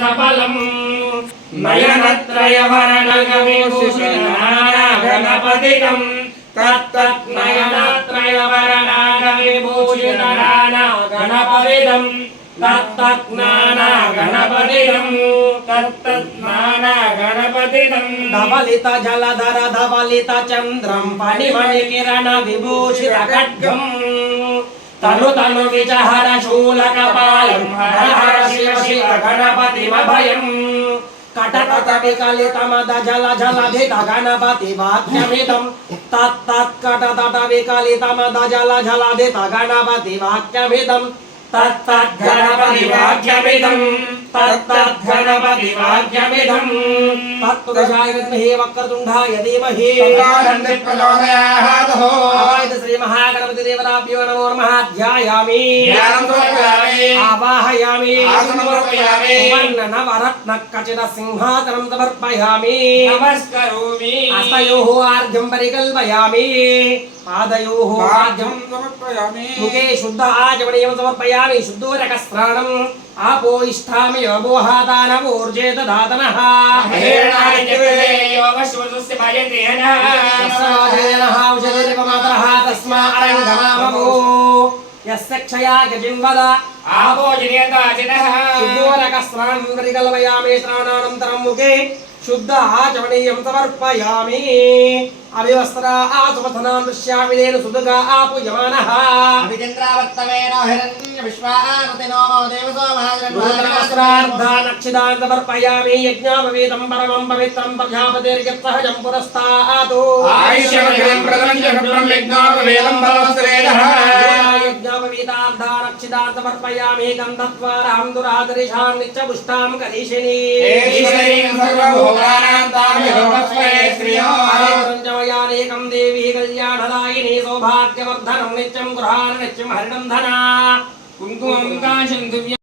सफलम् नयनत्रयवरणगविभूषितनागणपतितं तत्तत्नयनत्रयवरणागविभूषितनागणपतितं तत्तत्नागणपतितं धवलित जलधर धवलित चन्द्रं फणिमणिकिरण विभूषित खड्गम् तनु तनु विचहर शूलकपालं हर हर शिव शिव गणपतिमभयम् कटकट विकलितमद जल जलधित गणपति वाक्यमिदं तत्तत्कटतट विकलितमद जल जलधित गणपति वाक्यमिदं तत्तद्गणपति वाक्यमिदं तत्तद्गणपति वाक्यमिदं तत्पुरुषाय विद्महे वक्रतुण्डाय धीमहि तन्नो प्रचोदयात् आवाहयामि श्री महागणपति देवताभ्यो नमो नमः ध्यायामि आवाहयामि सुवर्णनवरत्न खचित सिंहासनं समर्पयामि नमस्करोमि हस्तयोः आर्घ्यं परिकल्पयामि पादयोः आर्घ्यं समर्पयामि मुखे शुद्ध आचमनीयं समर्पयामि शुद्धोदकस्नानम् आपो इष्ठामि योगोहादानवोर्जे दधातनः तस्मा अरङ्गमामवो यस्य क्षया गजिन्वद आपो जनियताचितः शुद्धोदकस्नानं परिकल्पयामि स्नानानन्तरं मुखे शुद्ध आचमनीयं समर्पयामि अभिवस्त्रा आसुमथनां दृश्यामिदेन सुदुगा आपूयमानः अभिचन्द्रावर्तमेन हिरण्य विश्वामतिनो देवसो महाजनवस्त्रार्धानक्षिदां समर्पयामि यज्ञापवीतं परमं पवित्रं प्रजापतिर्यत्सहजं पुरस्तादो आयुष्यमग्रं प्रदञ्च शुभ्रं यज्ञापवेदं बलवस्त्रेणः यज्ञापवीतार्धानक्षिदां समर्पयामि गन्धद्वारां दुरादरिशां नित्यपुष्टां करीशिनी सर्वभोगानां तामिहोपस्वे श्रियो यानेकं देवी कल्याणदायिनी सौभाग्यवर्धनं नित्यं गृहाण नित्यं हरिणं धना कुङ्कुमं काशं दिव्य